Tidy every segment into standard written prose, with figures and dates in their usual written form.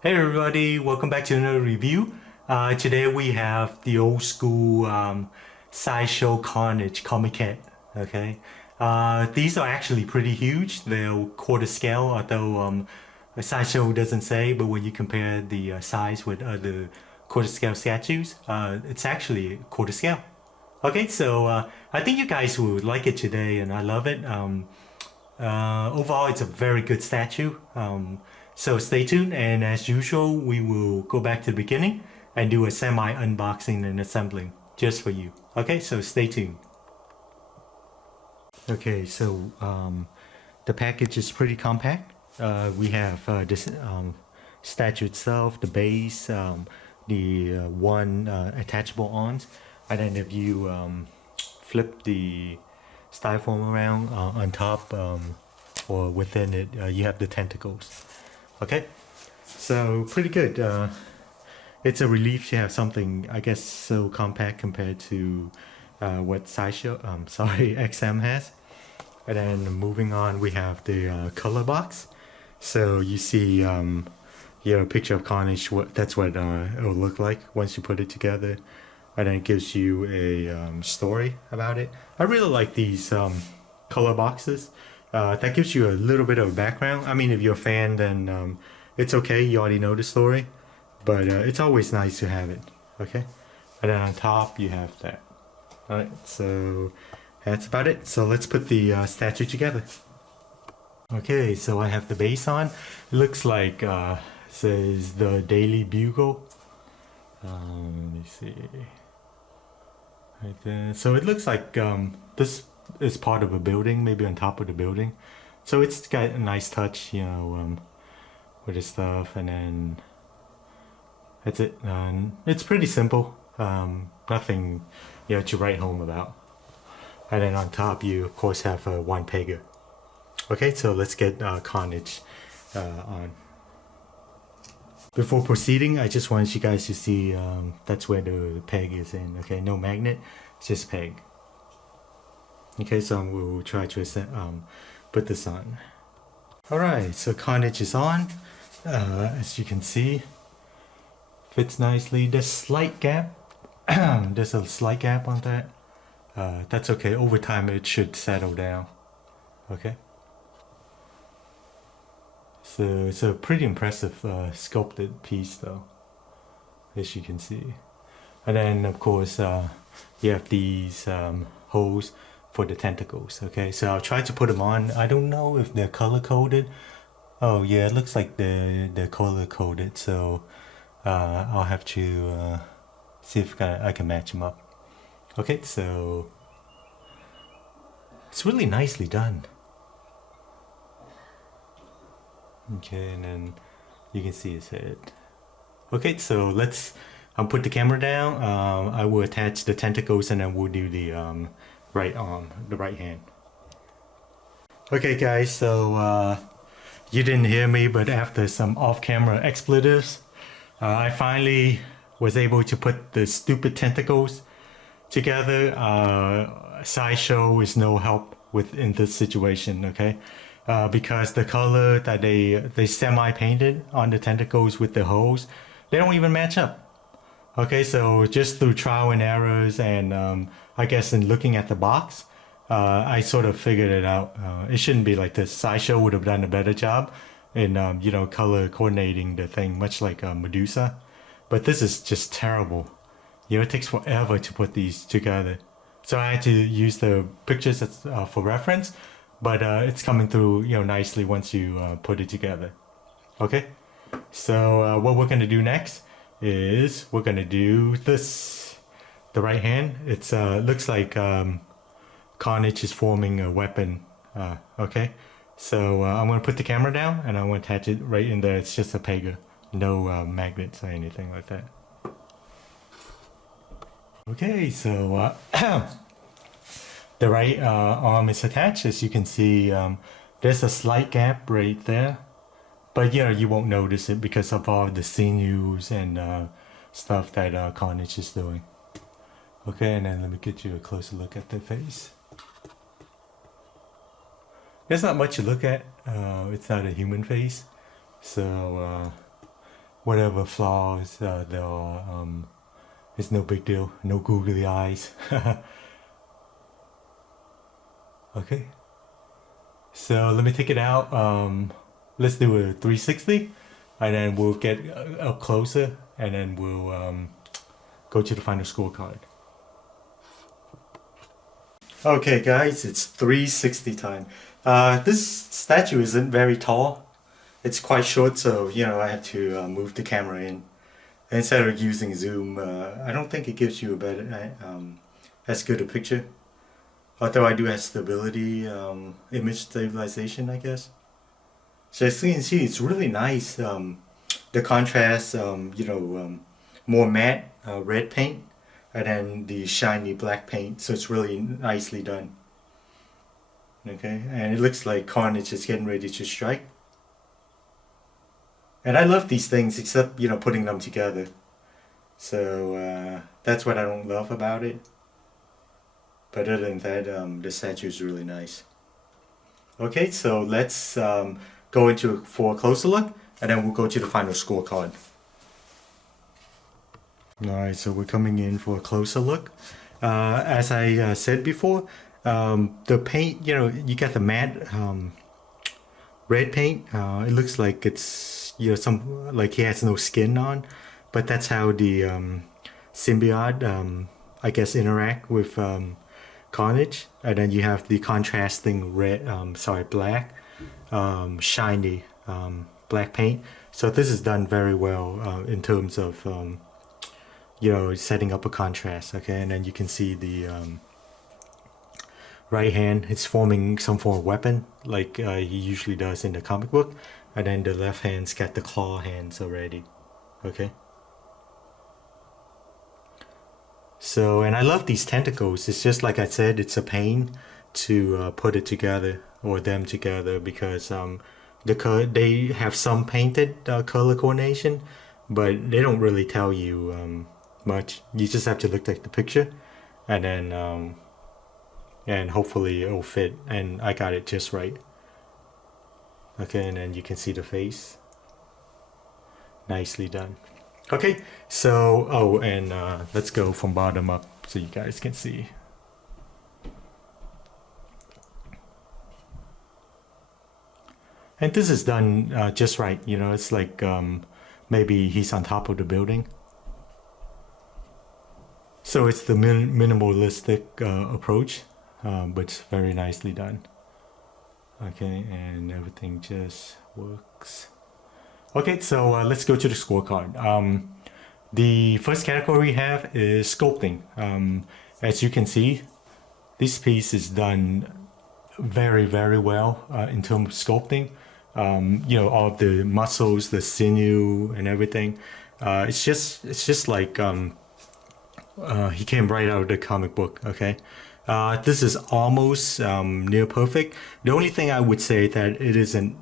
Hey everybody, welcome back to another review. Today we have the old school Sideshow Carnage Commiquette. Okay, these are actually pretty huge. They're quarter scale, although Sideshow doesn't say. But when you compare the size with other quarter scale statues, it's actually quarter scale. Okay, so I think you guys would like it today, and I love it. Overall, it's a very good statue. So stay tuned, and as usual, we will go back to the beginning and do a semi unboxing and assembling just for you. Okay, so stay tuned. Okay, so the package is pretty compact. We have this statue itself, the base, the one attachable arms, and then if you flip the styrofoam around on top or within it, you have the tentacles. Okay, so pretty good. It's a relief to have something, I guess, so compact compared to what Sideshow, XM has. And then moving on, we have the color box. So you see a picture of Carnage. That's what it will look like once you put it together. And then it gives you a story about it. I really like these color boxes. That gives you a little bit of background. I mean, if you're a fan, then it's okay. You already know the story. But it's always nice to have it. Okay? And then on top, you have that. Alright, so that's about it. So let's put the statue together. Okay, so I have the base on. It looks like says the Daily Bugle. Let me see. Right there. So it looks like this is part of a building, maybe on top of the building. So it's got a nice touch, with the stuff, and then that's it. It's pretty simple. Nothing, to write home about. And then on top, you of course have one pegger. Okay, so let's get Carnage on. Before proceeding, I just wanted you guys to see that's where the peg is in. Okay, no magnet, just peg. Okay, so we'll try to put this on. Alright, so Carnage is on. As you can see, fits nicely. There's slight gap. There's a slight gap on that. That's okay. Over time, it should settle down. Okay. So it's a pretty impressive sculpted piece, though, as you can see. And then, of course, you have these holes for the tentacles. Okay, so I'll try to put them on. I don't know if they're color coded. Oh yeah, it looks like they're color coded. So I'll have to see if I can match them up. Okay, so it's really nicely done. Okay, and then you can see his head. Okay, so let's put the camera down. I will attach the tentacles, and then we'll do the right arm, the right hand. Okay guys, so you didn't hear me, but after some off-camera expletives, I finally was able to put the stupid tentacles together. Sideshow is no help in this situation, okay? Because the color that they semi-painted on the tentacles with the holes, they don't even match up. Okay, so just through trial and errors, and I guess in looking at the box, I sort of figured it out. It shouldn't be like this. Sideshow would have done a better job in color coordinating the thing, much like Medusa. But this is just terrible. It takes forever to put these together. So I had to use the pictures for reference, but it's coming through nicely once you put it together. Okay, so what we're gonna do next is we're gonna do this, the right hand. It's looks like Carnage is forming a weapon. Okay, so I'm gonna put the camera down and I'm gonna attach it right in there. It's just a pegger, no magnets or anything like that. Okay, so the right arm is attached. As you can see, there's a slight gap right there, but you won't notice it because of all the sinews and stuff that Carnage is doing. Okay, and then let me get you a closer look at the face. There's not much to look at. It's not a human face, so whatever flaws there are. It's no big deal. No googly eyes. Okay. So let me take it out. Let's do a 360, and then we'll get up closer, and then we'll go to the final scorecard. Okay, guys, it's 360 time. This statue isn't very tall. It's quite short, so I have to move the camera in. Instead of using zoom, I don't think it gives you a better, as good a picture. Although I do have stability, image stabilization, I guess. So as you can see, it's really nice. The contrast, more matte red paint, and then the shiny black paint. So it's really nicely done. Okay, and it looks like Carnage is getting ready to strike. And I love these things, except putting them together. So that's what I don't love about it. But other than that, the statue is really nice. Okay, so let's go for a closer look, and then we'll go to the final scorecard. Alright, so we're coming in for a closer look. As I said before, the paint, you got the matte red paint. It looks like it's like he has no skin on, but that's how the symbiote, I guess, interact with Carnage. And then you have the contrasting black, shiny black paint. So this is done very well in terms of setting up a contrast. Okay, and then you can see the right hand, it's forming some form of weapon like he usually does in the comic book, and then the left hand's got the claw hands already. Okay, so, and I love these tentacles. It's just like I said, it's a pain to put it together, or them together, because they have some painted color coordination, but they don't really tell you much. You just have to look at the picture, and then and hopefully it'll fit, and I got it just right. Okay, and then you can see the face. Nicely done. Okay, so and let's go from bottom up so you guys can see. And this is done just right. It's like maybe he's on top of the building. So it's the minimalistic approach, but it's very nicely done. Okay, and everything just works. Okay, so let's go to the scorecard. The first category we have is sculpting. As you can see, this piece is done very, very well in terms of sculpting. All of the muscles, the sinew, and everything. It's just like he came right out of the comic book. Okay, this is almost near perfect. The only thing I would say that it isn't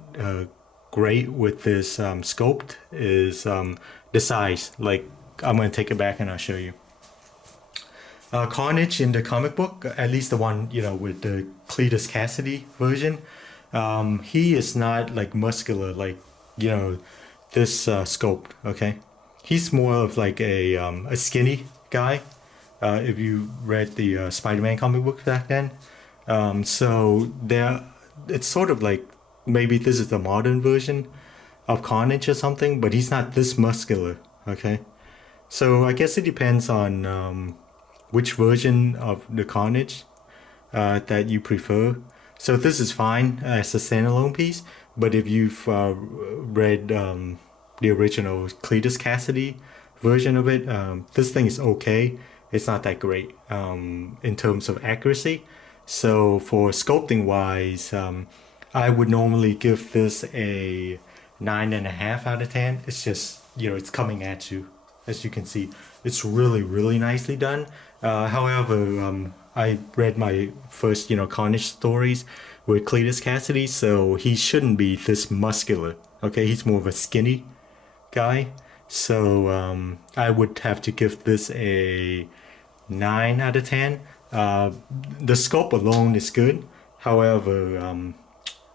great with this sculpt is the size. Like, I'm gonna take it back and I'll show you. Carnage in the comic book, at least the one with the Cletus Cassidy version, he is not like muscular like this sculpt. Okay, he's more of like a skinny guy. If you read the Spider-Man comic book back then, so it's sort of like maybe this is the modern version of Carnage or something, but he's not this muscular. Okay, so I guess it depends on which version of the Carnage that you prefer. So this is fine as a standalone piece, but if you've read the original Cletus Cassidy version of it, this thing is okay. It's not that great in terms of accuracy. So for sculpting wise, I would normally give this a 9.5 out of 10. It's just, it's coming at you. As you can see, it's really, really nicely done. However, I read my first, Carnage stories with Cletus Cassidy, so he shouldn't be this muscular. Okay, he's more of a skinny guy. So I would have to give this a 9 out of 10. The sculpt alone is good. However,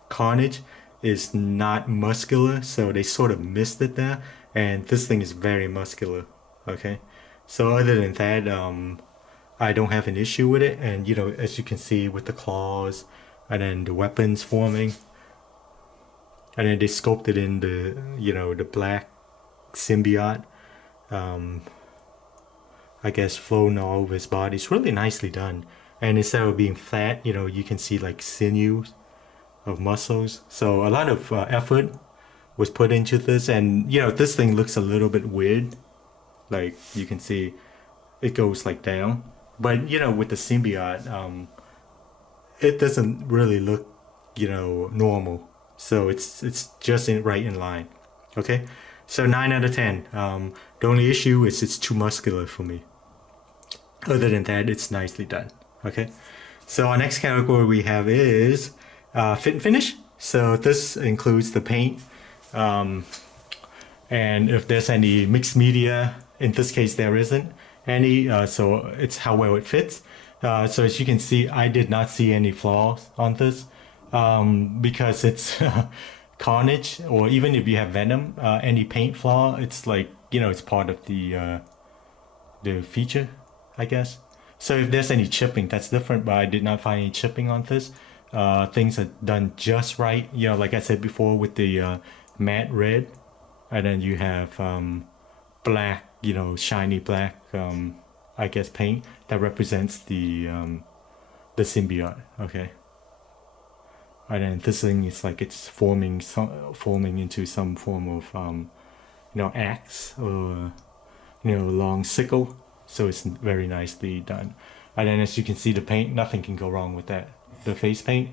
Carnage is not muscular, so they sort of missed it there. and this thing is very muscular. Okay, so other than that, I don't have an issue with it. And you know, as you can see with the claws, and then the weapons forming, and then they sculpted in the, you know, the black symbiote, I guess, flowing all over his body. It's really nicely done. And instead of being flat, you know, you can see like sinews of muscles. So a lot of effort was put into this. And, you know, this thing looks a little bit weird. Like, you can see it goes like down. But, you know, with the symbiote, it doesn't really look, you know, normal. So it's just right in line. Okay? So 9 out of 10. The only issue is it's too muscular for me. Other than that, it's nicely done. Okay, so our next category we have is fit and finish. So this includes the paint, and if there's any mixed media, in this case there isn't any, so it's how well it fits. So as you can see, I did not see any flaws on this, because it's Carnage, or even if you have Venom, any paint flaw, it's like, you know, it's part of the feature, I guess. So if there's any chipping, that's different, but I did not find any chipping on this. Things are done just right. You know, like I said before with the matte red, and then you have black, you know, shiny black, I guess, paint that represents the symbiote. Okay. And then this thing is like it's forming into some form of you know, axe, or, you know, long sickle. So it's very nicely done. And then as you can see, the paint, nothing can go wrong with that. The face paint,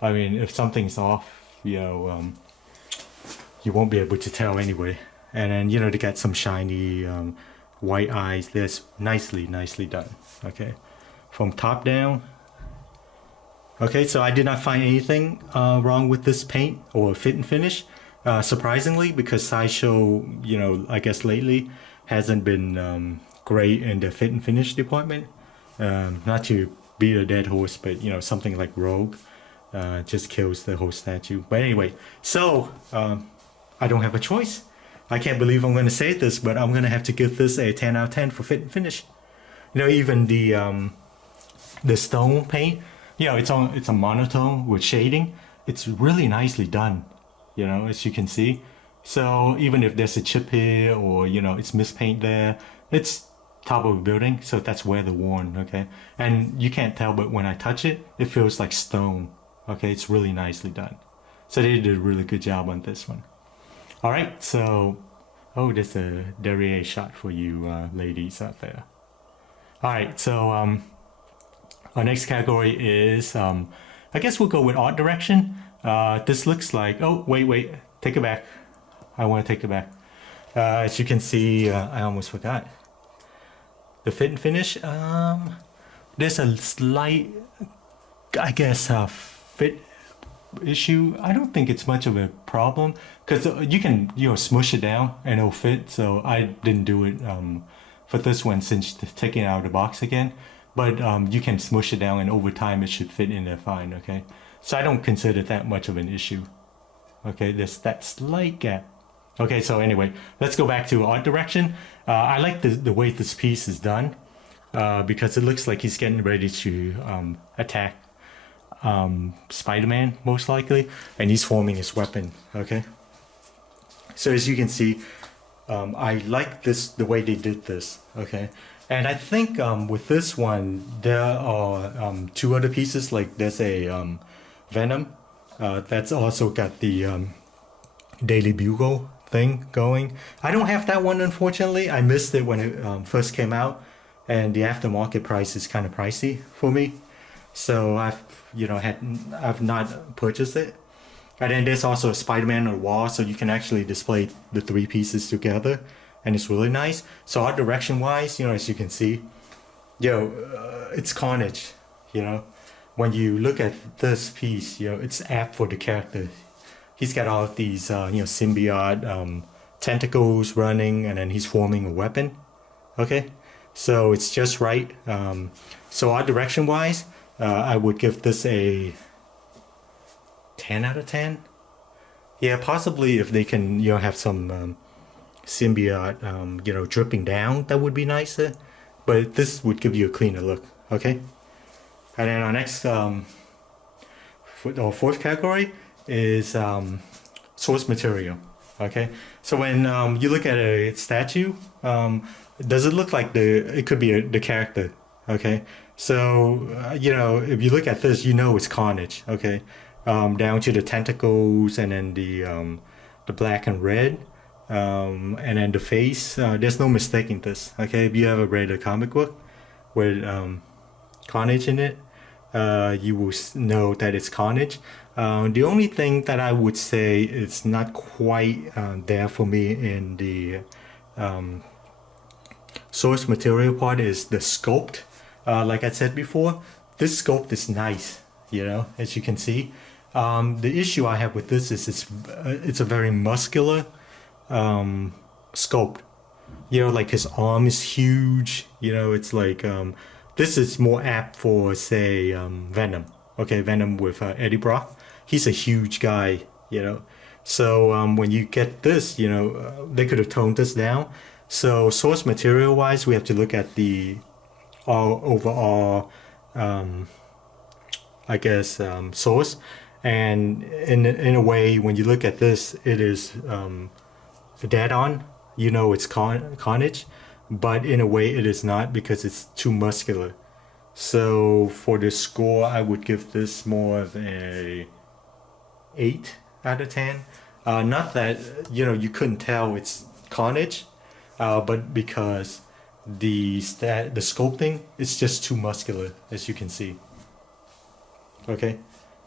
I mean, if something's off, you know, you won't be able to tell anyway. And then, you know, they got some shiny white eyes. That's nicely done. Okay, from top down. Okay, so I did not find anything wrong with this paint or fit and finish. Surprisingly, because Sideshow, you know, I guess lately hasn't been great in the fit and finish department. Not to beat a dead horse, but, you know, something like Rogue just kills the whole statue. But anyway, so I don't have a choice. I can't believe I'm going to say this, but I'm going to have to give this a 10 out of 10 for fit and finish. You know, even the stone paint, you know, it's a monotone with shading. It's really nicely done, you know, as you can see. So even if there's a chip here, or, you know, it's mispaint there, it's top of a building, so that's weather worn. Okay, and you can't tell, but when I touch it, it feels like stone. Okay, it's really nicely done. So they did a really good job on this one. All right, so there's a derriere shot for you ladies out there. All right, so our next category is I guess we'll go with art direction. This looks like, oh wait, take it back. I want to take it back. As you can see, I almost forgot. The fit and finish, there's a slight, I guess, fit issue. I don't think it's much of a problem, because you can, you know, smush it down and it'll fit. So I didn't do it for this one, since taking it out of the box again. But you can smush it down, and over time it should fit in there fine. Okay, so I don't consider that much of an issue. Okay, there's that slight gap. Okay, so anyway, let's go back to art direction. I like the way this piece is done, because it looks like he's getting ready to attack Spiderman, most likely, and he's forming his weapon. Okay, so as you can see, I like the way they did this. Okay, and I think with this one there are two other pieces. Like there's a Venom that's also got the Daily Bugle thing going. I don't have that one, unfortunately. I missed it when it first came out, and the aftermarket price is kind of pricey for me, so I've not purchased it. And then there's also a Spider-Man on the wall, so you can actually display the three pieces together, and it's really nice. So art direction wise, you know, as you can see, it's Carnage. You know, when you look at this piece, you know, it's apt for the character. He's got all of these, symbiote tentacles running, and then he's forming a weapon. Okay, so it's just right. So art direction wise, I would give this a 10 out of 10. Yeah, possibly if they can, you know, have some symbiote, dripping down, that would be nicer. But this would give you a cleaner look, okay? And then our next, our fourth category is source material, okay? So when you look at a statue, does it look like it could be the character, okay? So, if you look at this, it's Carnage, okay? Down to the tentacles and then the black and red. And then the face, there's no mistaking this, okay? If you ever read a comic book with Carnage in it, you will know that it's Carnage. The only thing that I would say is not quite there for me in the source material part is the sculpt. Like I said before, this sculpt is nice, as you can see. The issue I have with this is it's a very muscular sculpt. Like his arm is huge. It's like this is more apt for, say, Venom. Okay, Venom with Eddie Brock. He's a huge guy. So when you get this, they could have toned this down. So source material wise, we have to look at the overall, source. And in a way, when you look at this, it is dead on. It's Carnage, but in a way it is not because it's too muscular. So for the score, I would give this more of a 8 out of 10. Not that you couldn't tell it's Carnage, but because the sculpting is just too muscular, as you can see. Okay,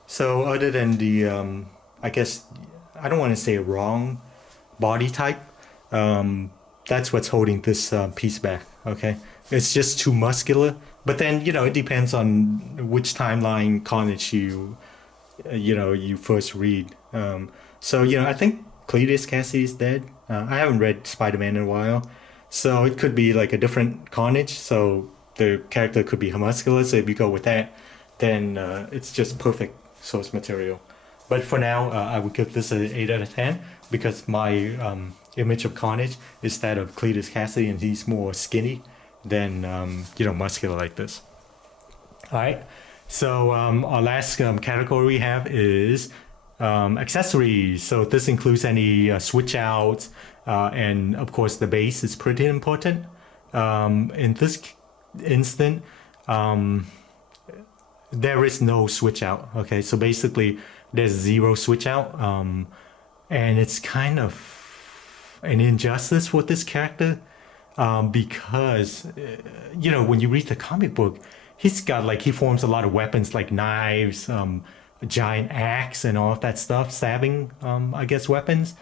so other than the I guess I don't want to say wrong body type, that's what's holding this piece back. Okay, it's just too muscular. But then it depends on which timeline Carnage you first read. So I think Cletus Cassidy is dead. I haven't read Spiderman in a while, so it could be like a different Carnage. So the character could be muscular. So if you go with that, then it's just perfect source material. But for now, I would give this an 8 out of 10 because my image of Carnage is that of Cletus Cassidy, and he's more skinny than muscular like this. All right. So our last category we have is accessories. So this includes any switch outs, and of course the base is pretty important. In this instant, there is no switch out. Okay, so basically there's 0 switch out, and it's kind of an injustice for this character, because when you read the comic book, he's got he forms a lot of weapons like knives, a giant axe, and all of that stuff, stabbing weapons.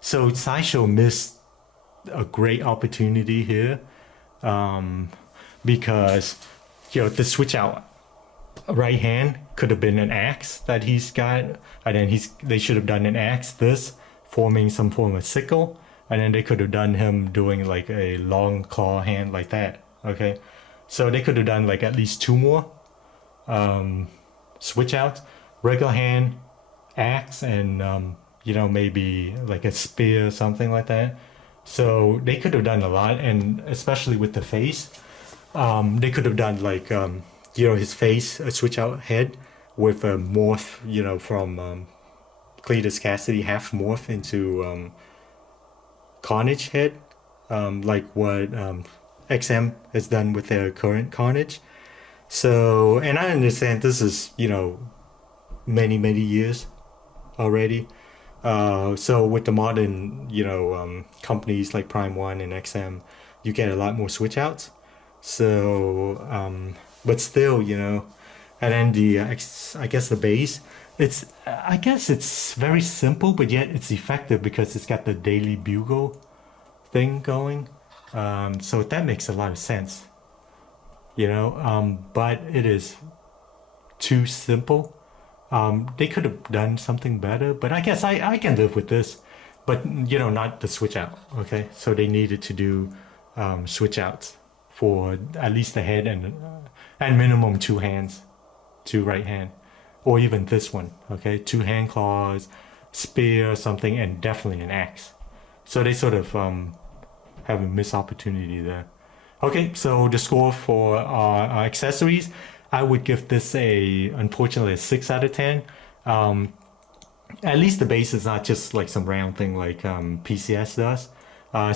So Sideshow missed a great opportunity here, because the switch out right hand could have been an axe that he's got, and then they should have done an axe, this forming some form of sickle, and then they could have done him doing like a long claw hand like that. Okay, so they could have done like at least 2 more switch outs: regular hand, axe, and maybe like a spear or something like that. So they could have done a lot, and especially with the face, they could have done like his face, a switch out head with a morph, from Cletus Cassidy, half morph into Carnage head, like what XM has done with their current Carnage. So, and I understand this is many years already. So with the modern companies like Prime One and XM, you get a lot more switch outs. So but still, and then the base, it's very simple, but yet it's effective because it's got the Daily Bugle thing going. So that makes a lot of sense, but it is too simple. They could have done something better, but I guess I can live with this, but not the switch out. Okay, so they needed to do switch outs for at least the head and minimum 2 hands, 2 right hand, or even this one. Okay, 2 hand claws, spear, something, and definitely an axe. So they sort of have a missed opportunity there. Okay, so the score for our accessories, I would give this unfortunately a 6 out of 10. At least the base is not just like some round thing like PCS does.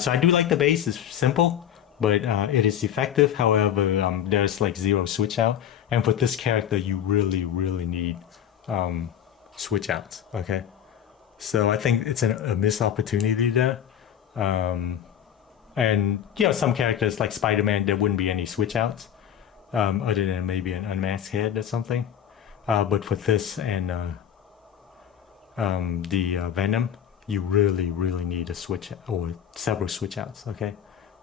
So I do like the base. It's simple, but it is effective. However, there's like 0 switch out. And for this character, you really, really need switch outs. Okay, so I think it's a missed opportunity there. And you know, some characters like Spiderman, there wouldn't be any switch outs, other than maybe an unmasked head or something. But for this and the Venom, you really, really need a switch or several switch outs. Okay,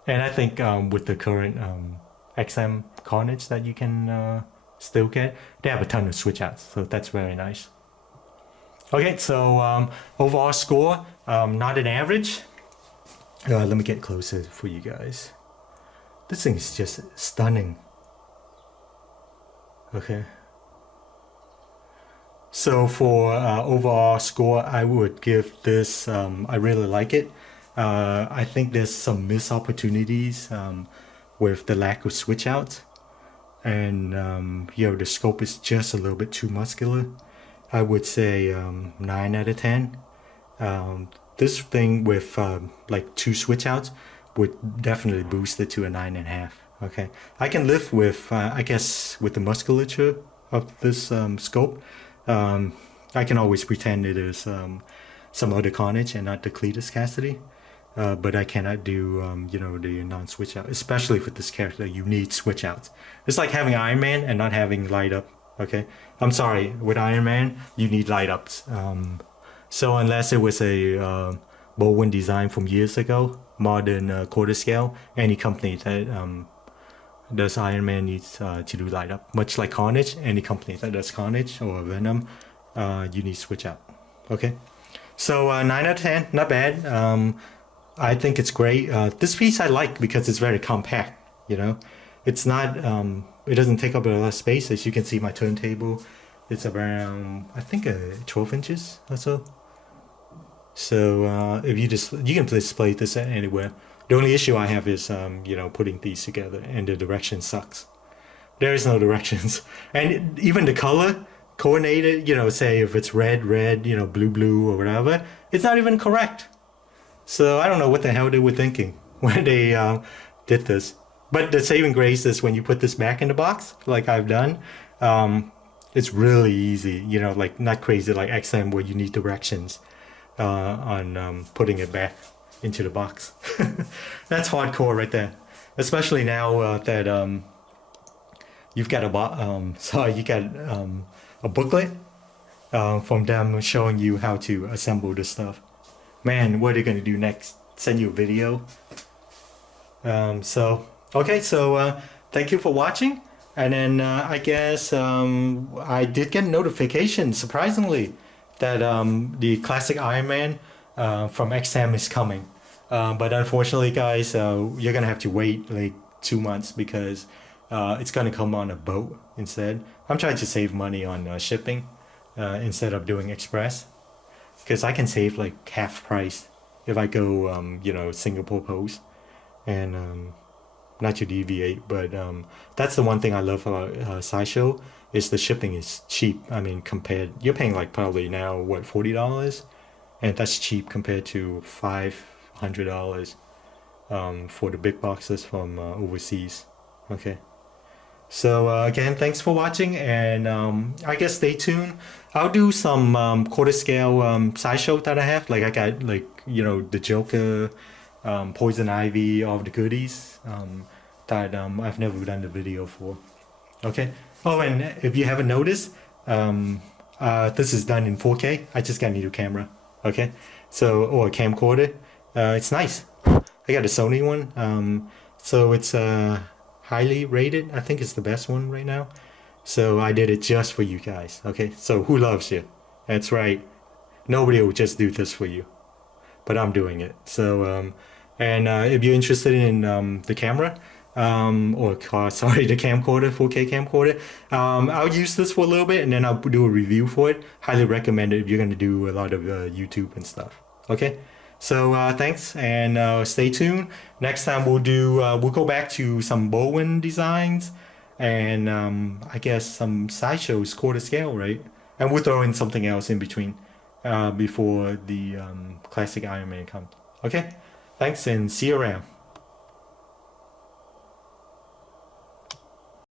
and I think with the current XM Carnage that you can still get, they have a ton of switch outs, so that's very nice. Okay, so overall score, not an average. Let me get closer for you guys. This thing is just stunning. Okay. So for overall score, I would give this, I really like it. I think there's some missed opportunities with the lack of switch outs. And, you know, the scope is just a little bit too muscular. I would say 9 out of 10. This thing with like 2 switch outs would definitely boost it to a 9.5. Okay, I can live with I guess with the musculature of this scope. I can always pretend it is some other Carnage and not the Cletus Cassidy. But I cannot do you know, the non-switch out, especially for this character. You need switch outs. It's like having Iron Man and not having light up. Okay, I'm sorry, with Iron Man you need light ups. So unless it was a Bowen design from years ago, modern quarter scale, any company that does Iron Man needs to do light up. Much like Carnage, any company that does Carnage or Venom, you need switch out. Okay, so 9 out of 10, not bad. I think it's great. This piece I like because it's very compact. You know, it's not. It doesn't take up a lot of space. As you can see, my turntable, it's around, I think, 12 inches or so. So if you can display this anywhere. The only issue I have is you know, putting these together, and the direction sucks. There is no directions, and even the color coordinated. You know, say if it's red, you know, blue, or whatever, it's not even correct. So I don't know what the hell they were thinking when they did this. But the saving grace is when you put this back in the box, like I've done. It's really easy. You know, like not crazy like XM where you need directions on putting it back into the box. That's hardcore right there. Especially now that you've got a booklet from them showing you how to assemble this stuff. Man, what are they gonna do next? Send you a video? So thank you for watching. And then I guess I did get a notification, surprisingly, that the classic Iron Man from XM is coming. But unfortunately, guys, you're gonna have to wait like 2 months because it's gonna come on a boat instead. I'm trying to save money on shipping instead of doing express, because I can save like half price if I go you know, Singapore Post. And not to deviate, but that's the one thing I love about Sideshow is the shipping is cheap. I mean, compared, you're paying like probably now what, $40, and that's cheap compared to $500 for the big boxes from overseas. Okay, so again, thanks for watching, and I guess stay tuned. I'll do some quarter scale Sideshow that I have. Like I got, like, you know, the Joker, Poison Ivy, all the goodies that I've never done the video for. Okay. Oh, and if you haven't noticed, this is done in 4K. I just got a new camera. Okay. So, or a camcorder. It's nice. I got a Sony one. So it's highly rated. I think it's the best one right now. So I did it just for you guys. Okay. So who loves you? That's right. Nobody will just do this for you, but I'm doing it. So and if you're interested in the camera, the camcorder, 4K camcorder, I'll use this for a little bit and then I'll do a review for it. Highly recommend it if you're going to do a lot of YouTube and stuff. Okay, So thanks, and stay tuned. Next time we'll go back to some Bowen designs, and I guess some Sideshows quarter scale, right? And we'll throw in something else in between before the classic Iron Man comes. Okay, thanks, and see you around.